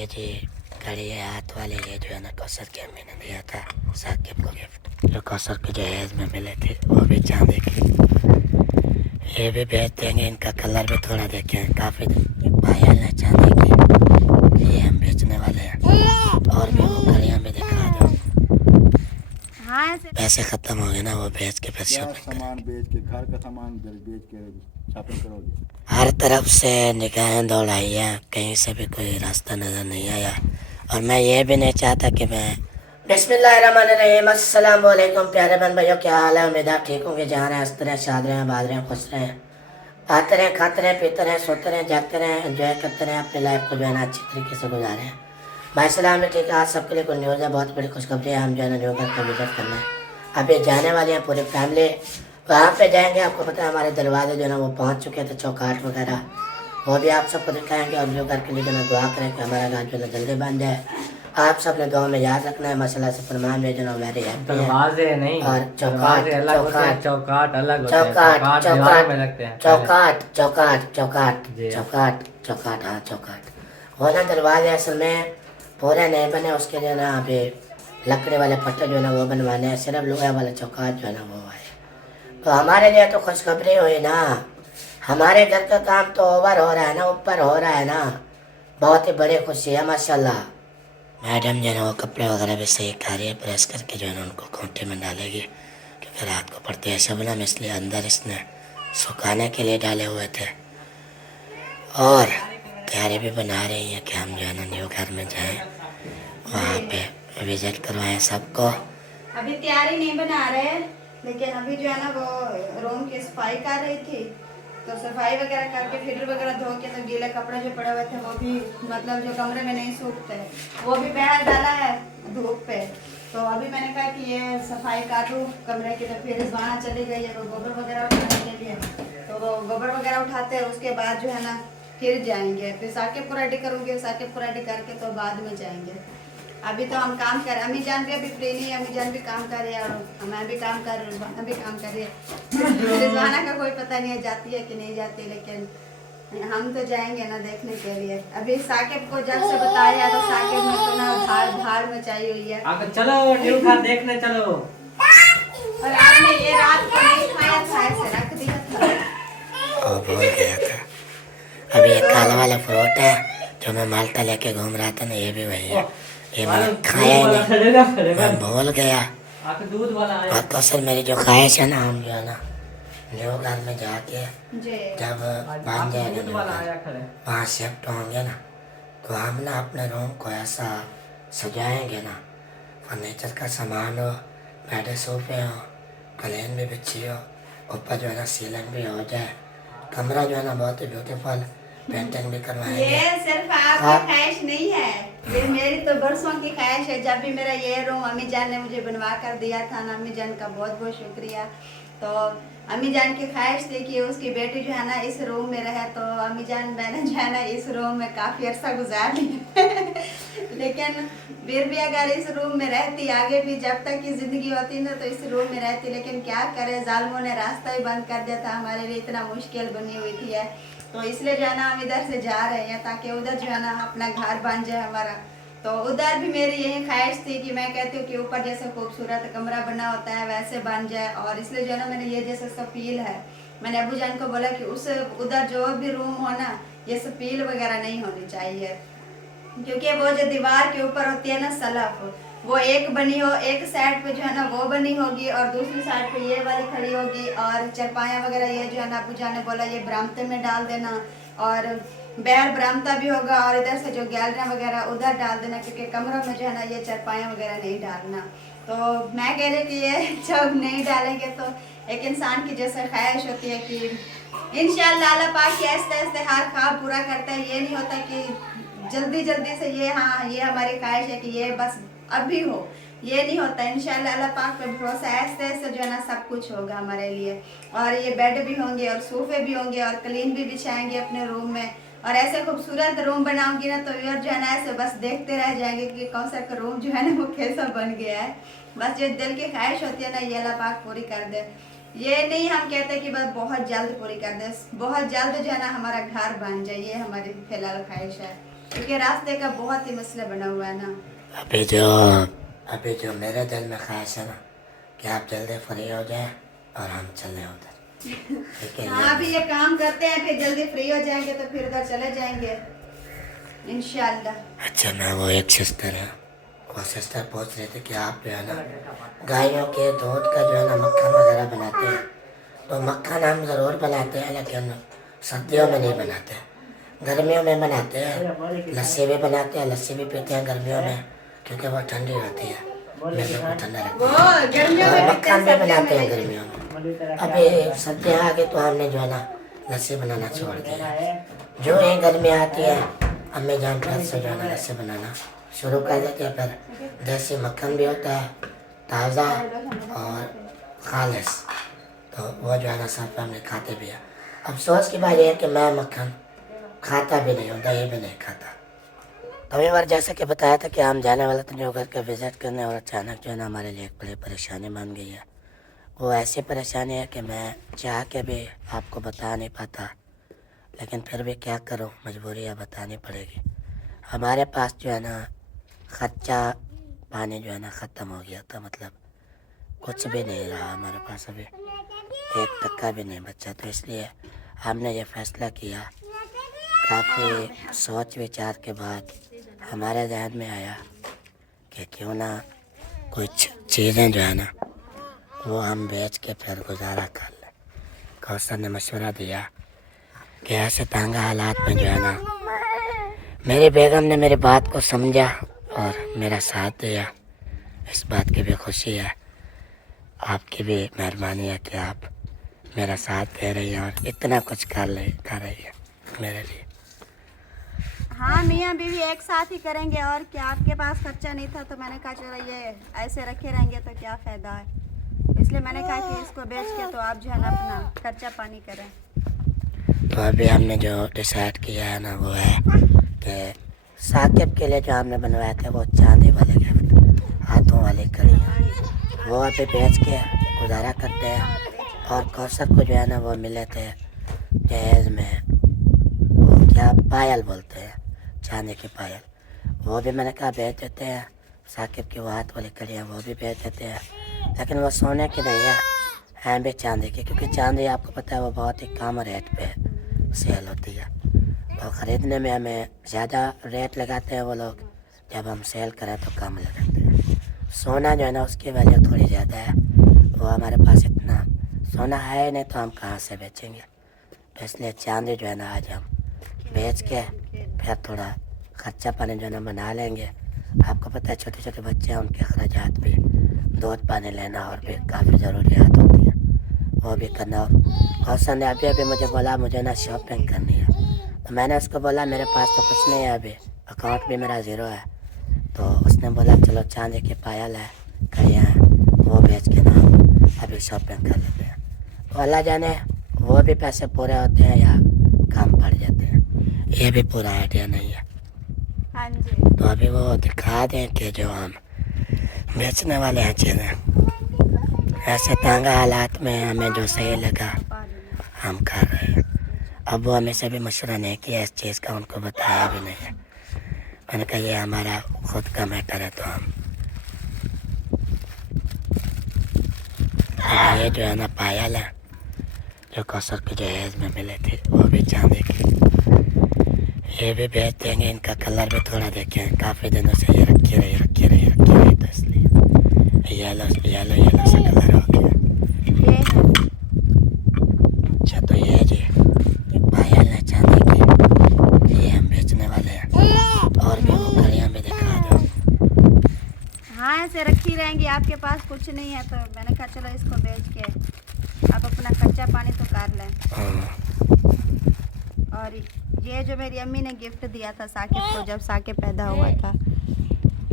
ये जी घड़ी है हाथ वाले, ये जो है ना कौसर के अम्मी ने दिया था साकिब को गिफ्ट, जो कौसर को जहेज में मिले थे, वो भी चांदी के। ये भी बेच देंगे, इनका कलर भी थोड़ा देखें, काफ़ी पायल है चांदी की, ये हम बेचने वाले हैं। और भी वो घड़ियाँ भी दिखा दो। पैसे ख़त्म हो गए ना, वो बेच के फिर शॉपिंग सामान बेच के, घर का सामान बेच के शॉपिंग करोगे। हर तरफ से निगाहें दौड़ाई है, कहीं से भी कोई रास्ता नज़र नहीं आया। और मैं ये भी नहीं चाहता कि मैं बिस्मिल्लाहिर्रहमानिर्रहीम, अस्सलाम वालेकुम प्यारे बहन भाइयों, क्या हाल है? उम्मीद आप ठीक होंगे, जहाँ रहें हंसते रहें, शाद रहें, आबाद रहें, खुश रहें, आते रहें, खाते रहें, पीते रहें, सोते रहें, जागते रहें, एंजॉय करते रहें, अपनी लाइफ को जो है ना अच्छी तरीके से गुजारें। भाई सलाम है, ठीक है। आज सबके लिए कोई न्यूज़ है, बहुत बड़ी खुशखबरी है। हम जो है ना न्यू घर का विजिट करना है, अभी जाने वाली हैं पूरी फैमिली, वहाँ पे जाएंगे। आपको पता है हमारे दरवाजे जो है ना वो पहुँच चुके थे, चौकाट वगैरह, वो भी आप सबको दिखाएंगे। और न्यू घर के लिए जो है दुआ करें कि हमारा घर जो है जल्दी बन जाए। आप सब ने दुआ में याद रखना है। माशाल्लाह से फरमान में जो ना वेरी हैप्पी है। दरवाजे नहीं, और दरवाजे अलग होते हैं, चौकाट अलग होते हैं। चौकाट दीवारों में लगते हैं। चौकाट चौकाट चौकाट जी चौकाट चौकाट, हाँ चौकाट। वो ना दरवाजे असल में पूरे नहीं बने, उसके जो है ना अभी लकड़ी वाले पट्टे जो है ना वो बनवाने हैं, सिर्फ लोहे वाला चौकाट जो है ना वो है। तो हमारे लिए तो खुशखबरी हुई ना, हमारे घर का काम तो ओवर हो रहा है ना, ऊपर हो रहा है ना, बहुत ही बड़ी खुशी है माशाल्लाह। मैडम जो है ना वो कपड़े वगैरह भी सही खा रही है, प्रेस करके जो है ना उनको खूंटे में डालेगी, क्योंकि रात को पड़ती है शबनम, इसलिए अंदर इसने सुखाने के लिए डाले हुए थे। और तैयारी भी बना रही है कि हम जो है ना न्यू घर में जाएं, वहाँ पे विजिट करवाएं सबको। अभी तैयारी नहीं बना रहे, लेकिन अभी जो है ना वो रूम की सफाई कर रही थी, तो सफाई वगैरह करके फिल्टर वगैरह धो के, तो गीले कपड़े जो पड़े हुए थे वो भी मतलब जो कमरे में नहीं सूखते वो भी बह डाला है धूप पे। तो अभी मैंने कहा कि ये सफाई कर दूँ कमरे की, तो फिर रिजवाना चली गई है वो गोबर वगैरह उठाने के लिए, तो वो गोबर वगैरह उठाते हैं, उसके बाद जो है ना फिर जाएंगे, फिर साकिब को रेडी करूँगी, साकिब को रेडी करके तो बाद में जाएंगे। अभी तो हम काम कर, अम्मी जान भी अभी फ्री नहीं है, अम्मी जान भी काम कर रही है और मैं भी काम कर रही हूँ, रिजवाना भी काम कर रही है। रिजवाना का कोई पता नहीं है जाती है कि नहीं जाती, लेकिन हम तो जाएंगे ना देखने के लिए। अभी साकिब को जब से बताया तो साकिब में तो ना धार मचाई हुई है। चलो न्यू घर देखने चलो। और आपने ये रात को नहीं खाया था, ऐसे रख दिया था। भूल गया था। अभी ये काला वाला फ्रूट है जो मैं माल्टा लेके घूम रहा था ना, ये भी वही है, ये मैंने खाया ही नहीं, मैं भूल गया। दूध वाला और तो असल मेरी जो ख्वाहिश है ना, हम जो है ना न्यू घर में जाके जब बन जाएगा न्यू घर, वहाँ शिफ्ट होंगे ना, तो हम ना अपने रूम को ऐसा सजाएंगे ना, फर्नीचर का सामान हो, बेड सोफे हो, कलीन भी बिछी हो, ऊपर जो है ना सीलिंग भी हो जाए, कमरा जो है ना बहुत ही ब्यूटीफुल पेंटिंग भी करवाएंगे। ये सिर्फ आपकी ख्वाहिश नहीं है, ये मेरी तो बरसों की ख्वाहिश है। जब भी मेरा ये रूम अम्मी जान ने मुझे बनवा कर दिया था ना, अम्मी जान का बहुत बहुत शुक्रिया। तो अम्मी जान की ख्वाहिश थी कि उसकी बेटी जो है ना इस रूम में रहे, तो अम्मी जान मैंने जो है ना इस रूम में काफ़ी अर्सा गुजार लिया। लेकिन फिर भी अगर इस रूम में रहती, आगे भी जब तक की ज़िंदगी होती ना, तो इस रूम में रहती, लेकिन क्या करे, जालिमों ने रास्ता ही बंद कर दिया था, हमारे लिए इतना मुश्किल बनी हुई थी है। तो इसलिए जो है ना हम इधर से जा रहे हैं ताकि उधर जो है ना अपना घर बन जाए हमारा। तो उधर भी मेरी यही ख्वाहिश थी कि मैं कहती हूँ कि ऊपर जैसे खूबसूरत कमरा बना होता है वैसे बन जाए, और इसलिए जो है ना मैंने ये जैसे सपील है, मैंने अबू जान को बोला कि उस उधर जो भी रूम हो ना, ये सपील वगैरह नहीं होनी चाहिए, क्योंकि वो जो दीवार के ऊपर होती है ना सलफ, वो एक बनी हो, एक साइड पे जो है ना वो बनी होगी और दूसरी साइड पे ये वाली खड़ी होगी, और चरपाया वगैरह ये जो है ना अबू जान ने बोला ये बरामदे में डाल देना, और बैर बरामदा भी होगा, और इधर से जो गैलरियाँ वगैरह उधर डाल देना, क्योंकि कमरों में जो है ना ये चरपाया वगैरह नहीं डालना। तो मैं कह रही कि ये जब नहीं डालेंगे तो एक इंसान की जैसे ख्वाहिश होती है कि इंशाअल्लाह अल्लाह पाक की आहिस्ते आहिस्ते हर ख्वाब पूरा करता है। ये नहीं होता कि जल्दी जल्दी से ये, हाँ ये हमारी ख्वाहिश है कि ये बस अभी हो, ये नहीं होता। इंशाल्लाह अल्लाह पाक पे भरोसा, ऐसे ऐसे जो है ना सब कुछ होगा हमारे लिए। और ये बेड भी होंगे और सोफे भी होंगे और कलीन भी बिछाएंगे अपने रूम में, और ऐसे खूबसूरत रूम बनाऊंगी ना तो यार जो है ना ऐसे बस देखते रह जाएंगे कि कौसर का रूम जो है ना वो कैसा बन गया है। बस जो दिल की ख्वाहिश होती है ना ये अल्लाह पाक पूरी कर दे। ये नहीं हम कहते कि बस बहुत जल्द पूरी कर दे, बहुत जल्द जो है ना हमारा घर बन जाए, ये हमारी फिलहाल ख्वाहिश है। क्योंकि रास्ते का बहुत ही मसला बना हुआ है ना। अभी जो मेरे दिल में ख्वाहिश है ना कि आप जल्दी फ्री हो जाए और हम चले उधर, ठीक है? हाँ, अभी ये काम करते हैं, फिर जल्दी फ्री हो जाएंगे तो फिर उधर चले जाएंगे इंशाल्लाह। अच्छा, मैं वो एक सिस्टर है, वो सिस्टर पूछ रही थी कि आप जो है ना गायों के दूध का जो है ना मक्खन वगैरह बनाते हैं। तो मक्खन हम ज़रूर बनाते हैं, लेकिन सर्दियों में नहीं बनाते, गर्मियों में बनाते हैं। लस्सी भी बनाते हैं, लस्सी भी पीते हैं गर्मियों में, क्योंकि वो ठंडी होती है, मेरे को ठंडा लगता है। और मक्खन भी बनाते हैं गर्मियों में। अभी सर्दियाँ आ गई तो हमने जो है ना लस्सी बनाना छोड़ दिया। जो ही गर्मी आती है अम्मी जान फिर से जो है ना लस्सी बनाना शुरू कर देती है। फिर देसी मक्खन भी होता है, ताज़ा और खालिश, तो वो जो है ना सब फैमिली खाते भी है। अफसोस की बात यह है कि मैं मक्खन खाता भी नहीं हूँ, दही भी नहीं खाता। कभी बार जैसे कि बताया था कि हम जाने वाले थे जो घर का विज़िट करने, और अचानक जो है ना हमारे लिए एक बड़ी परेशानी बन गई है। वो ऐसी परेशानी है कि मैं चाह के भी आपको बता नहीं पाता, लेकिन फिर भी क्या करूँ, मजबूरी है, बतानी पड़ेगी। हमारे पास जो है ना कच्चा पानी जो है ना ख़त्म हो गया था, मतलब कुछ भी नहीं रहा हमारे पास, अभी एक टक्का भी नहीं बचा। तो इसलिए हमने ये फ़ैसला किया, काफ़ी सोच विचार के बाद हमारे जहन में आया कि क्यों ना कुछ चीज़ें जो है ना वो हम बेच के फिर गुजारा कर लें। कौसर ने मशवरा दिया कि ऐसे तंगा हालात में जो है ना, मेरी बेगम ने मेरी बात को समझा और मेरा साथ दिया। इस बात की भी खुशी है, आपकी भी मेहरबानी है कि आप मेरा साथ दे रही हैं और इतना कुछ कर रही है मेरे लिए। हाँ, मियाँ बीवी एक साथ ही करेंगे और क्या। आपके पास खर्चा नहीं था तो मैंने कहा चलो ये ऐसे रखे रहेंगे तो क्या फ़ायदा है, इसलिए मैंने कहा कि इसको बेच के तो आप जो है ना अपना खर्चा पानी करें। तो अभी हमने जो डिसाइड किया है ना वो है कि साकिब के लिए जो हमने बनवाया था वो चांदी वाले गिफ्ट, हाथों वाली कड़ियाँ, वो अभी बेच के गुजारा करते हैं। और कौसर को जो है ना वो मिले थे जहेज में, वो क्या पायल बोलते हैं, चांदी की पायल, वो भी मैंने कहा बेच देते हैं। साकिब की वो हाथ वाली कड़ियाँ वो भी बेच देते हैं, लेकिन वो सोने की नहीं है, हैं भी चांदी की, क्योंकि चांदी आपको पता है वो बहुत ही कम रेट पे सेल होती है। तो ख़रीदने में हमें ज़्यादा रेट लगाते हैं वो लोग, जब हम सेल करें तो कम लगाते हैं। सोना जो है ना उसकी वैल्यू थोड़ी ज़्यादा है, वो हमारे पास इतना सोना है नहीं, तो हम कहाँ से बेचेंगे। तो इसलिए चांदी जो है ना आज हम बेच के फिर थोड़ा खर्चा पानी जो है ना बना लेंगे। आपको पता है छोटे छोटे बच्चे हैं, उनके अखराजात भी, दूध पानी लेना और भी काफ़ी ज़रूरियात होती है, वो भी करना। और कौसर ने अभी मुझे बोला मुझे ना शॉपिंग करनी है, तो मैंने उसको बोला मेरे पास तो कुछ नहीं है, अभी अकाउंट भी मेरा ज़ीरो है। तो उसने बोला चलो चांदी की पायल है, कड़ियाँ हैं, वो बेच के ना अभी शॉपिंग कर लेते हैं। तो अल्लाह जाने वो भी पैसे पूरे होते हैं या कम पड़ जाते हैं, ये भी पूरा आइडिया नहीं है। हाँ जी। तो अभी वो दिखा दें कि जो हम बेचने वाले हैं चीज़ें, ऐसे तंगा हालात में हमें जो सही लगा हम कर रहे हैं। अब वो हमें से भी मशवरा नहीं किया इस चीज़ का, उनको बताया भी नहीं है। मैंने कहा ये हमारा खुद का मैटर है, तो हम ये जो है ना पायल है जो कौसर के जहेज में मिले थे, वो भी चांदी की, ये भी बेच देंगे। इनका कलर भी थोड़ा देखें, काफ़ी दिनों से ये रखी रही, तो इसलिए येलो सा कलर हो गया। अच्छा, तो ये जी पायल है चांदी की, ये हम बेचने वाले हैं। और भी वो कड़ियाँ भी दिखा दो। हाँ, ऐसे रखी रहेंगी, आपके पास कुछ नहीं है तो मैंने कहा चलो इसको बेच के आप अपना खर्चा पानी तो कर लें। और ये जो मेरी अम्मी ने गिफ्ट दिया था साकिब को जब साकिब पैदा हुआ था,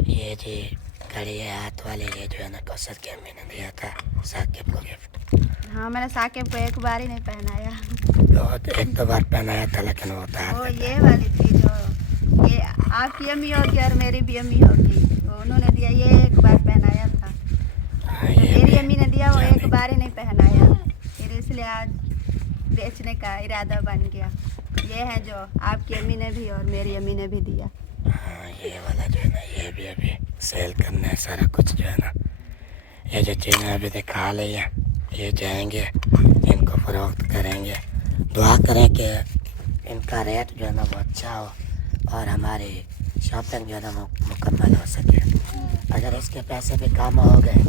ये जी कड़ी है हाथ वाले, ये जो है ना कौसर की अम्मी ने दिया था साकिब को गिफ्ट। हाँ, मैंने साकिब को एक बार ही नहीं पहनाया, तो एक दो बार पहनाया था, लेकिन वो वो ये वाली थी जो ये आपकी अम्मी होगी और मेरी भी अम्मी होगी, तो उन्होंने दिया, ये एक बार पहनाया था। तो मेरी अम्मी ने दिया वो एक बार ही नहीं पहनाया, फिर इसलिए आज बेचने का इरादा बन गया। ये है जो आपकी अम्मी ने भी और मेरी अम्मी ने भी दिया। हाँ, ये वाला जो है ना, ये भी अभी सेल करना है सारा कुछ जो है ना। ये जो चीज़ें अभी दिखा ली है, ये जाएंगे इनको फरोख्त करेंगे। दुआ करें कि इनका रेट जो है ना वो अच्छा हो और हमारी शॉपिंग जो है ना वो मुकम्मल हो सके। अगर इसके पैसे भी कम हो गए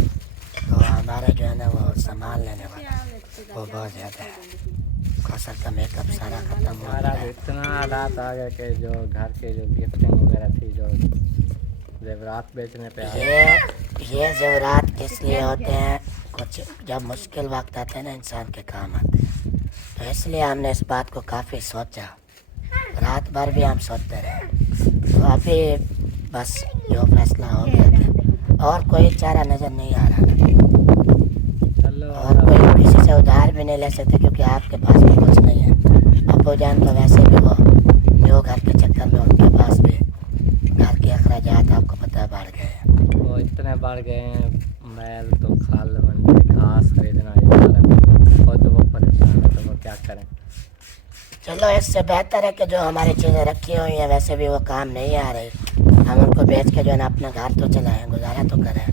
तो हमारा जो है ना वो सामान लेने वाला वो बहुत ज़्यादा है। खसर का मेकअप सारा ख़त्म हो हमारा गया है। इतना हालात आ गए कि जो घर के जो गिफ्टिंग वगैरह थी, जो जेवरात बेचने पे आ गए। ये ज़ेवरात किस लिए होते हैं, कुछ जब मुश्किल वक्त आते हैं ना इंसान के काम आते हैं। तो इसलिए हमने इस बात को काफ़ी सोचा, रात भर भी हम सोचते रहे। तो अभी बस जो फैसला हो गया था, और कोई चारा नज़र नहीं आ रहा चलो और कोई किसी से उधार भी नहीं ले सकते क्योंकि आपके पास भी कुछ नहीं है। अब्बू जान तो वैसे भी वो घर के चक्कर में उनके पास भी घर के अखराजात आपको पता है बढ़ गए हैं। वो इतने बढ़ गए हैं, मैल तो खाल मंडी घास खरीदना है, खुद वो परेशान है तो वो क्या करें। चलो, इससे बेहतर है कि जो हमारी चीज़ें रखी हुई हैं वैसे भी वो काम नहीं आ रही, हम उनको बेच के जो है ना अपना घर तो चलाएं, गुजारा तो करें।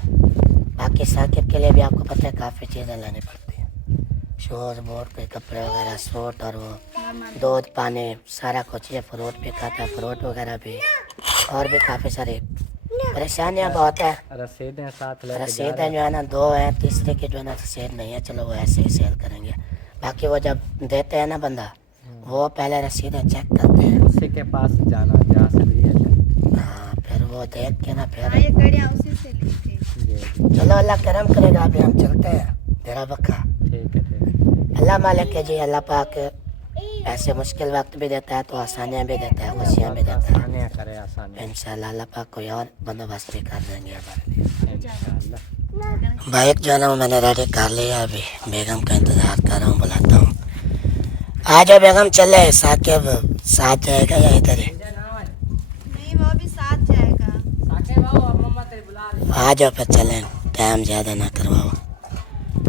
बाकी साकिब के लिए भी आपको पता है काफ़ी चीज़ें लानी पड़ती हैं, शूज़ बूट के कपड़े वगैरह, सूट और वो दूध पानी सारा कुछ। ये फ्रूट भी खाता है, फ्रूट वगैरह भी, और भी काफ़ी सारी परेशानियाँ बहुत है। रसीदें साथ लेके जा रसीदें रहे जो है ना 2 हैं, तीसरे की जो है ना रसीद नहीं है। चलो वो ऐसे ही सेल करेंगे। बाकी वो जब देते हैं ना बंदा, वो पहले रसीदें चेक करते हैं। उसी के पास जाना जहाँ से लिए थे। हाँ, फिर वो देख के ना फिर ये कड़ियाँ उसी से ली थी। जी चलो, अल्लाह करम करेगा। अभी हम चलते हैं तेरा बक्का। ठीक है, ठीक है। अल्लाह मालिक है जी, अल्लाह पाक ऐसे मुश्किल वक्त भी देता है तो आसानियाँ भी देता है, खुशियाँ भी देता है। आसानियाँ करे, आसानियाँ इंशाल्लाह अल्लाह पाक कोई और बंदोबस्त भी कर देंगे हमारे लिए। इंशाल्लाह। बाइक जो है ना वो मैंने रेडी कर लिया, अभी बेगम का इंतज़ार कर रहा हूँ, बुलाता हूँ। आ जाओ बेगम, चले। साकिब साथ जाएगा या इधर ही? नहीं, वो भी साथ जाएगा। आ जाओ फिर चलें, टाइम ज़्यादा ना करवाओ।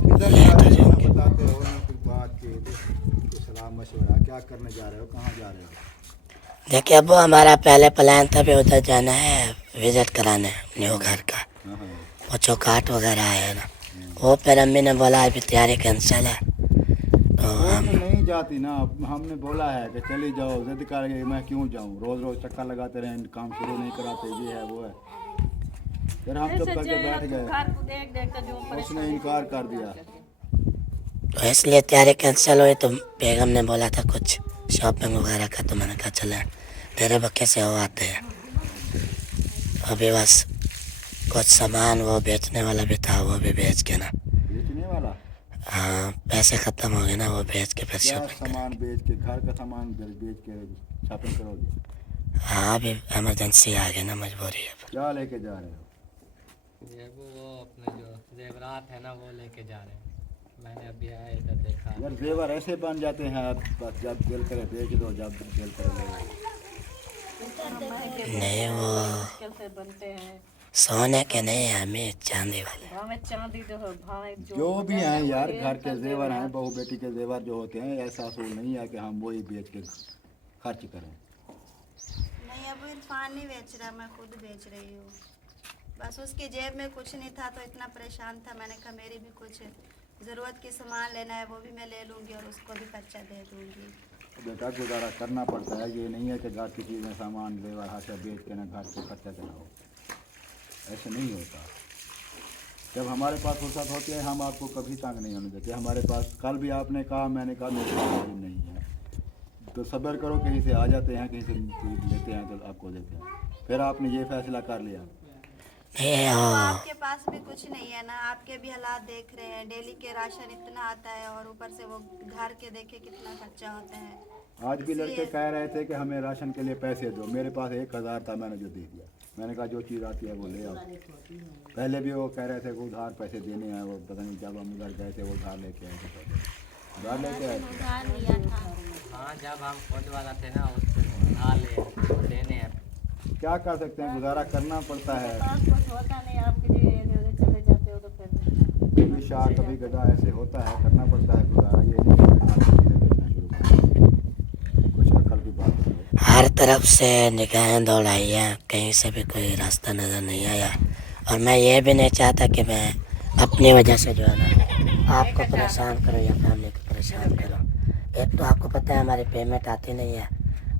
इधर लेट हो क्या जाएंगे। बताते हो ना, कुछ बात की कुछ सलाह मशवरा, क्या करने जा रहे हो, कहाँ जा रहे हो? देखिए अब्बू, हमारा पहले प्लान था भी उधर जाना है विज़िट कराने न्यू घर का, हाँ हाँ। वो चौकाट वगैरह है ना, वो फिर अम्मी ने बोला अभी तैयारी कैंसिल है तो वो हम तो नहीं जाती ना, हमने बोला है कि चली जाओ, जिद कर गई, मैं क्यों जाऊँ, रोज रोज चक्कर लगाते रहे, काम शुरू नहीं कराते, ये है वो है। फिर हम चुप करके बैठ गए, उसने इनकार कर दिया। तो इसलिए तैयारी कैंसिल हुई। तो बेगम ने बोला था कुछ शॉपिंग वगैरह का, तो मैंने कहा चले तेरे बक्के से हो आते हैं। अभी बस कुछ सामान वो बेचने वाला भी था, वो भी बेच के ना, बेचने वाला हाँ पैसे ख़त्म हो गए ना, वो बेच के फिर क्या शॉपिंग सामान बेच के, घर का सामान बेच के शॉपिंग करोगे? हाँ, अभी इमरजेंसी आ गई ना, मजबूरी है। क्या लेके जा रहे हो? वो अपने जो जेवरात है ना वो लेके जा रहे हैं। मैंने अभी आया इधर देखा। यार जेवर ऐसे बन जाते हैं, आप बस जब दिल करे बेच दो, जब दिल करे ले लो। नहीं, वो सोने के नहीं है, हमें चांदी वाले। जो भी हैं यार, घर के जेवर हैं, बहू बेटी के जेवर जो होते हैं, ऐसा असूल नहीं है कि हम वही बेच के खर्च करें। नहीं, अब इरफान नहीं बेच रहा, मैं खुद बेच रही हूँ। बस उसकी जेब में कुछ नहीं था तो इतना परेशान था, मैंने कहा मेरी भी कुछ ज़रूरत की सामान लेना है, वो भी मैं ले लूँगी और उसको भी खर्चा दे दूँगी। बेटा गुजारा करना पड़ता है, ये नहीं है कि घर की चीज़ें सामान जेवर हाथ से बेच के ना घर से खर्चा चलाओ, ऐसे नहीं होता। जब हमारे पास फुर्सत होती है हम आपको कभी तंग नहीं होने देते। हमारे पास कल भी आपने कहा, मैंने कहा मेरे पास टाइम नहीं है, तो सब्र करो, कहीं से आ जाते हैं, कहीं से चीज़ लेते हैं तो आपको देते हैं। फिर आपने ये फैसला कर लिया। नहीं, तो हाँ, आपके पास भी कुछ नहीं है ना, आपके भी हालात देख रहे हैं, डेली के राशन इतना आता है और ऊपर से वो घर के देखे कितना खर्चा होता है। आज भी लड़के कह रहे थे कि हमें राशन के लिए पैसे दो, मेरे पास 1000 था, मैंने जो दे दिया। मैंने कहा जो चीज़ आती है वो ले आओ। पहले भी वो कह रहे थे कि उधार पैसे देने हैं, वो पता नहीं जब हम उधर गए थे वो उधार लेके आए थे, उधार लेके आए थे। हाँ, जब हम खुद वाला थे ना उससे उधार ले देने हैं। क्या कर सकते हैं, गुजारा करना पड़ता है। कभी शाह कभी गधा ऐसे होता है, करना पड़ता है गुजारा। ये नहीं कि हर तरफ से निगाहें दौड़ाई हैं, कहीं से भी कोई रास्ता नज़र नहीं आया। और मैं ये भी नहीं चाहता कि मैं अपनी वजह से जो है ना आपको परेशान करूँ या फैमिली को परेशान करूँ। एक तो आपको पता है हमारी पेमेंट आती नहीं है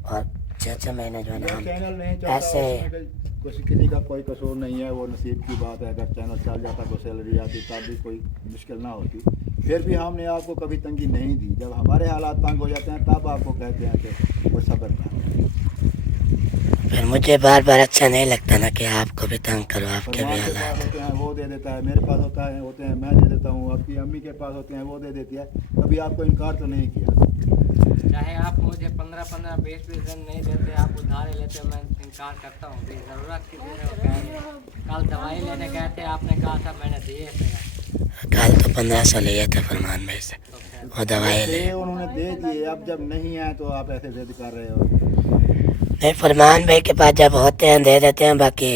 और 6-6 महीने जो है ना चैनल नहीं हम चलता ऐसे किसी का कोई कसूर नहीं है, वो नसीब की बात है। अगर चैनल चल जाता तो सैलरी आती तब भी कोई मुश्किल ना होती। फिर भी हमने आपको कभी तंगी नहीं दी। जब हमारे हालात तंग हो जाते हैं तब आपको कहते हैं कि वो सब्र करें। फिर मुझे बार बार अच्छा नहीं लगता ना कि आपको भी तंग करो, आपके भी फरमान के पास हालात। होते हैं वो दे देता है, मेरे पास होते हैं मैं दे देता हूँ, आपकी अम्मी के पास होते हैं वो दे देती है। कभी आपको इनकार तो नहीं किया। चाहे आप मुझे 15-15, 20-20 दिन नहीं देते, आप उधारे लेते, मैं इनकार करता हूँ। भाई ज़रूरत की दे रहे हो क्या? कल दवाई लेने गए थे, आपने कहा था मैंने दिए थे। कल तो 1500 लिए थे फरमान भाई से, तो फिर वो दवाई ले। उन्होंने दे दिए, अब जब नहीं है तो आप ऐसे जिद कर रहे हो। नहीं, फरमान भाई के पास जब होते हैं दे देते हैं। बाकी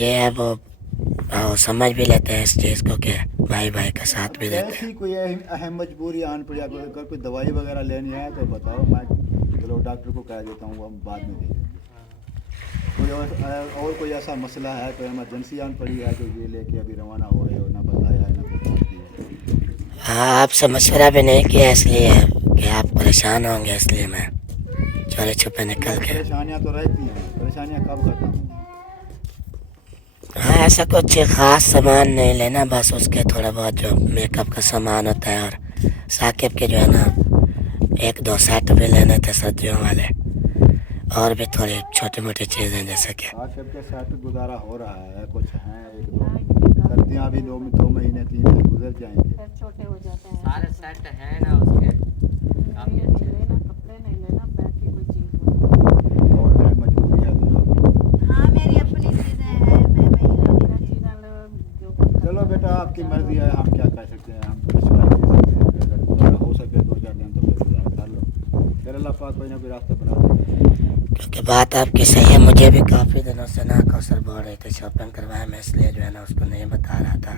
ये है वो समझ भी लेते हैं इस चीज़ को कि भाई भाई का साथ भी देते हैं। ऐसी कोई अहम मजबूरी आन पड़ी, अगर कोई दवाई वगैरह लेनी है तो बताओ, मैं चलो डॉक्टर को कह देता हूँ, हम बाद में दे देंगे। कोई और कोई ऐसा मसला है, कोई इमरजेंसी आन पड़ी है जो ये लेके अभी रवाना हो रहे हो, ना बताया है ना कुछ। हाँ, आपसे मशवरा भी नहीं किया इसलिए कि आप परेशान होंगे, इसलिए मैं चोरी छुपे निकल के। परेशानियाँ तो रहती हैं, परेशानियाँ कब खत्म होंगी? हाँ, ऐसा कुछ ख़ास सामान नहीं लेना, बस उसके थोड़ा बहुत जो मेकअप का सामान होता है। और साकिब के जो है ना 1-2 सेट भी लेने थे सर्दियों वाले, और भी थोड़ी छोटी मोटी चीज़ें जैसे कि आज सबके साथ गुजारा हो रहा है, कुछ हैं 1-2 सर्दियाँ भी 2 महीने 3 महीने गुजर जाएंगे। छोटे हो जाते हैं। सारे सेट हैं ना उसके, काफ़ी अच्छे। लेना कपड़े नहीं लेना, बैठ की कोई चीज़ और है मजबूरी है तो हाँ, मेरी अपनी चीज़ें हैं, मैं वही लाती थी। जो चलो बेटा, आपकी मर्जी है, हम क्या कह सकते हैं। हम तो मशवरा दे सकते हैं कि अगर गुजारा हो सके 2-4 दिन तो फिर गुजारा कर लो, फिर अल्लाह पाक कोई ना कोई रास्ता बना देगा। क्योंकि बात आपकी सही है। मुझे भी काफ़ी दिनों से ना कौसर बोल रही थी शॉपिंग करवाया, मैं इसलिए जो है ना उसको नहीं बता रहा था।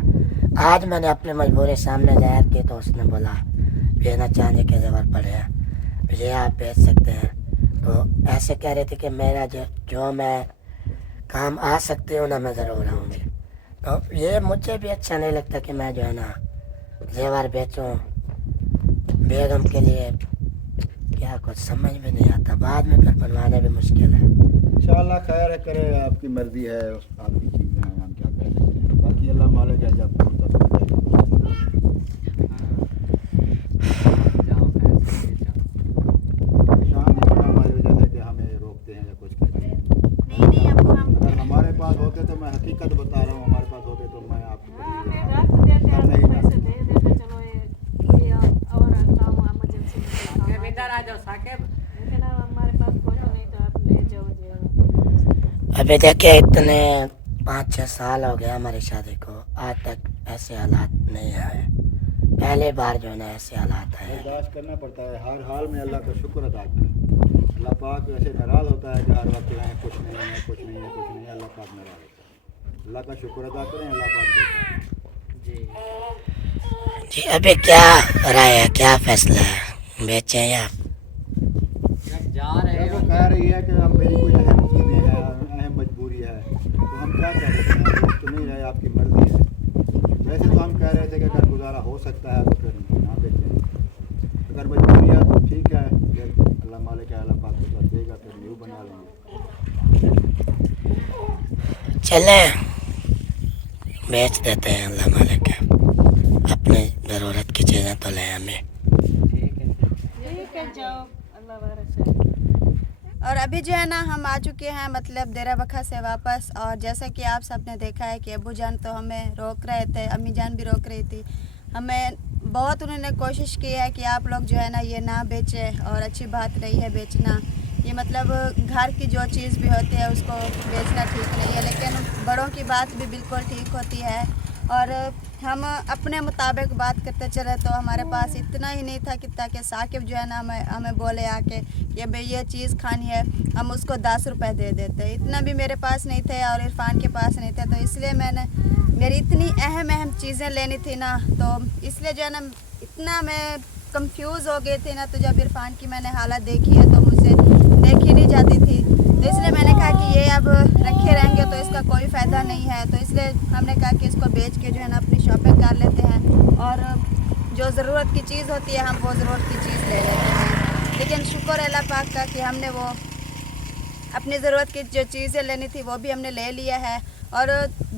आज मैंने अपनी मजबूरी सामने जाहिर की तो उसने बोला ये ना चांदी के जेवर पड़े हैं, ये आप बेच सकते हैं। तो ऐसे कह रही थी कि मेरा जो मैं काम आ सकती हूँ ना, मैं ज़रूर आऊँगी। तो ये मुझे भी अच्छा नहीं लगता कि मैं जो है ना जेवर बेचूँ बेगम के लिए। क्या कुछ समझ में नहीं आता, बाद में फिर बनवाने भी मुश्किल है। इंशाल्लाह खैर है, करे, आपकी मर्जी है, आपकी चीज़ें हैं, हम क्या कह सकते हैं। बाकी अल्लाह मालिक है, जब होता तो जाओ ऐसे ही जाओ। परेशान नहीं होना हमारी वजह से कि हमें रोकते हैं या कुछ कहते हैं। नहीं अब हम अगर हमारे पास होते तो मैं हकीकत बता रहा हूँ, हमारे पास होते तो मैं आपको रख देते हैं, पैसे दे देते, चलो ये और काम इमरजेंसी साकिब इधर आ जाओ साकिब। लेकिन अब हमारे पास कुछ नहीं तो आप ले जाओ जी। अभी देखिए इतने 5-6 साल हो गए हमारी शादी को, आज तक ऐसे हालात नहीं आए। पहले बार जो है ना ऐसे हालात आए। बर्दाश्त करना पड़ता है, हर हाल में अल्लाह का शुक्र अदा करें। अल्लाह पाक ऐसे नाराज़ होता है कि हर वक्त रहें कुछ नहीं है, कुछ नहीं है, कुछ नहीं है, अल्लाह पाक नाराज़ होता है। अल्लाह का शुक्र अदा करें, अल्लाह पाक देता है। जी जी, अभी क्या राय है, क्या फैसला है, बेचें या? जब जा रहे जब हो वो कह रही है कि अब मेरी कोई अहम चीज़ें हैं, अहम मजबूरी है, तो हम क्या कह सकते हैं। रोक तो नहीं रहे, आपकी मर्जी है। वैसे तो हम कह रहे थे कि अगर गुजारा हो सकता है तो फिर ना बेचें, अगर मजबूरी है तो ठीक है, फिर अल्लाह मालिक है, अल्लाह पाक के साथ देगा, फिर न्यू बना लेंगे। चलें बेच देते हैं, अल्लाह मालिक है, अपनी ज़रूरत की चीज़ें तो लें हमें। ठीक है, जाओ अल्लाह बारक से। और अभी जो है ना हम आ चुके हैं मतलब देरा बखा से वापस। और जैसा कि आप सबने देखा है कि अबू जान तो हमें रोक रहे थे, अम्मी जान भी रोक रही थी हमें। बहुत उन्होंने कोशिश की है कि आप लोग जो है ना ये ना बेचें, और अच्छी बात नहीं है बेचना। ये मतलब घर की जो चीज़ भी होती है उसको बेचना ठीक नहीं है, लेकिन बड़ों की बात भी बिल्कुल ठीक होती है। और हम अपने मुताबिक बात करते चले तो हमारे पास इतना ही नहीं था कि ताकि साकिब जो है ना हमें बोले आके कि भाई ये चीज़ खानी है, हम उसको 10 रुपये दे देते। इतना भी मेरे पास नहीं थे और इरफान के पास नहीं थे, तो इसलिए मेरी इतनी अहम चीज़ें लेनी थी ना, तो इसलिए जो है ना इतना मैं कंफ्यूज हो गई थी ना। तो जब इरफान की मैंने हालत देखी है तो मुझसे देखी नहीं जाती थी। तो इसलिए मैंने कहा कि ये अब रखे रहेंगे तो इसका कोई फ़ायदा नहीं है। तो इसलिए हमने कहा कि इसको बेच के जो है ना अपनी शॉपिंग कर लेते हैं और जो ज़रूरत की चीज़ होती है हम वो ज़रूरत की चीज़ ले लेते हैं। लेकिन शुक्र है अल्लाह पाक का कि हमने वो अपनी ज़रूरत की जो चीज़ें लेनी थी वो भी हमने ले लिया है। और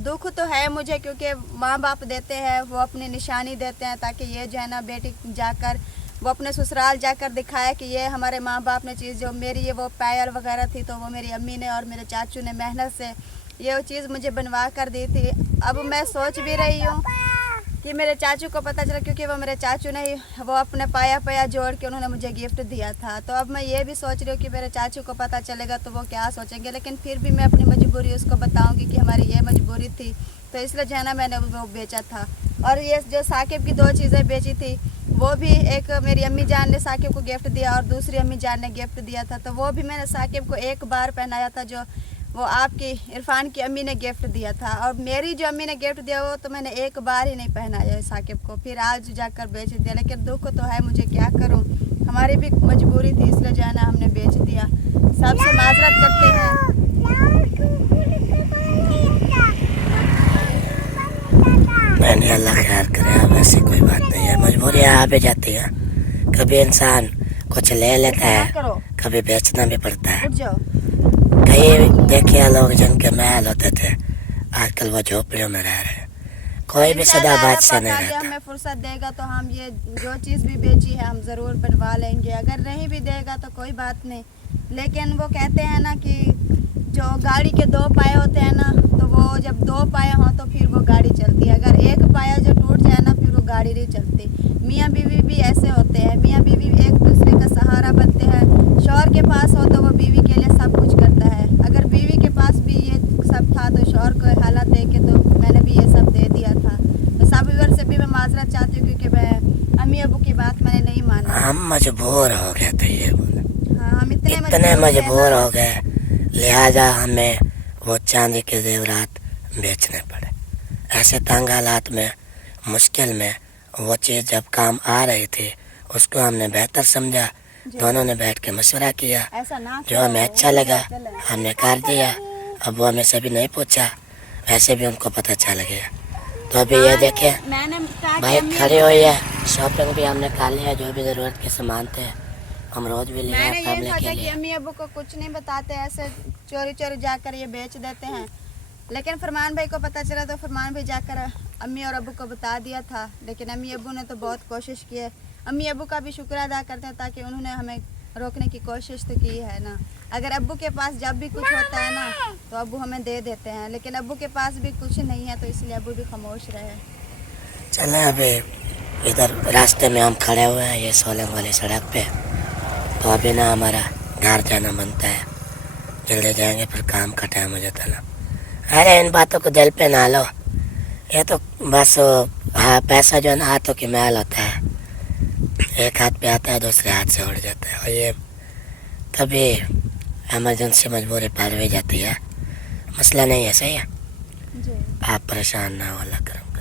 दुख तो है मुझे क्योंकि माँ बाप देते हैं, वो अपनी निशानी देते हैं ताकि ये जो है ना बेटी जाकर वो अपने ससुराल जाकर दिखाया कि ये हमारे माँ बाप ने चीज़, जो मेरी ये वो पायल वगैरह थी तो वो मेरी अम्मी ने और मेरे चाचू ने मेहनत से ये वो चीज़ मुझे बनवा कर दी थी। अब मैं सोच भी रही हूँ कि मेरे चाचू को पता चला, क्योंकि वो मेरे चाचू ने ही वो अपने पाया जोड़ के उन्होंने मुझे गिफ्ट दिया था। तो अब मैं ये भी सोच रही हूँ कि मेरे चाचू को पता चलेगा तो वो क्या सोचेंगे, लेकिन फिर भी मैं अपनी मजबूरी उसको बताऊँगी कि हमारी ये मजबूरी थी। तो इसलिए जो है ना मैंने वो बेचा था। और ये जो साकिब की 2 चीज़ें बेची थी वो भी, एक मेरी अम्मी जान ने साकिब को गिफ्ट दिया और दूसरी अम्मी जान ने गिफ्ट दिया था। तो वो भी मैंने साकिब को एक बार पहनाया था, जो वो आपकी इरफान की अम्मी ने गिफ्ट दिया था। और मेरी जो अम्मी ने गिफ्ट दिया वो तो मैंने एक बार ही नहीं पहनाया साकिब को, फिर आज जाकर बेच दिया। लेकिन दुख तो है, मुझे क्या करूं, हमारी भी मजबूरी थी, इसलिए जो है ना हमने बेच दिया। सबसे माजरत करते हैं। मैंने अल्लाह खैर करे, अब ऐसी कोई बात नहीं है, मजबूरियाँ आ भी जाती हैं। कभी इंसान कुछ ले लेता है, करो, कभी बेचना भी पड़ता है। उठ जाओ। कई देखिए लोग जिनके महल होते थे आजकल वो झोपड़ियों में रह रहे हैं। कोई भी सदा बादशाह नहीं रहता। हमें फुर्सत देगा तो हम ये जो चीज़ भी बेची है हम ज़रूर बनवा लेंगे, अगर नहीं भी देगा तो कोई बात नहीं। लेकिन वो कहते हैं ना कि जो गाड़ी के 2 पाए होते हैं ना, तो वो जब 2 पाए हों तो फिर वो गाड़ी चलती है। अगर एक पाया जो टूट जाए ना फिर वो गाड़ी नहीं चलती। मियाँ बीवी भी ऐसे होते हैं, मियाँ बीवी एक दूसरे का सहारा बनते हैं। शौहर के पास हो तो वो बीवी के लिए सब कुछ करता है। अगर बीवी के पास भी ये सब था तो शौहर को हालात देख के तो मैंने भी ये सब दे दिया था। तो सब इधर से भी मैं माजरत चाहती हूँ क्योंकि मैं अम्मी अबू की बात मैंने नहीं माना। हम मजबूर हो गए थे, ये बोले हाँ, हम इतने मजबूर हो गए, लिहाजा हमें वो चांदी के जेवरात बेचने पड़े। ऐसे तंग हालात में, मुश्किल में वो चीज़ जब काम आ रही थी उसको हमने बेहतर समझा। दोनों ने बैठ के मशवरा किया, ऐसा ना जो हमें अच्छा लगा हमने कर दिया। अब वो हमें से भी नहीं पूछा, वैसे भी उनको पता चल गया। तो अभी ये देखे भाई खड़ी हुई है, शॉपिंग भी हमने कर लिया, जो भी ज़रूरत के सामान थे हम रोज भी ले मैंने ये फैमिली सोचा के कि लिए। अम्मी अबू को कुछ नहीं बताते, ऐसे चोरी चोरी जाकर ये बेच देते हैं। लेकिन फरमान भाई को पता चला तो फरमान भाई जाकर अम्मी और अबू को बता दिया था। लेकिन अम्मी अबू ने तो बहुत कोशिश की है। अम्मी अबू का भी शुक्र अदा करते हैं ताकि उन्होंने हमें रोकने की कोशिश तो की है ना। अगर अब्बू के पास जब भी कुछ होता है ना तो अब्बू हमें दे देते हैं, लेकिन अब्बू के पास भी कुछ नहीं है तो इसलिए अब्बू भी खामोश रहे। चले अभी इधर रास्ते में हम खड़े हुए हैं ये सोलंग वाली सड़क पे। तो अभी ना हमारा घर जाना बनता है, जल्दी जाएंगे फिर काम का टाइम हो जाता ना। अरे इन बातों को दिल पे ना लो, ये तो बस हाँ पैसा जो है ना हाथों की मैल होता है, एक हाथ पे आता है दूसरे हाथ से उड़ जाता है। और ये कभी इमरजेंसी मजबूरी पड़ भी जाती है, मसला नहीं है, सही है। जी आप परेशान ना हो, अल्लाह करम।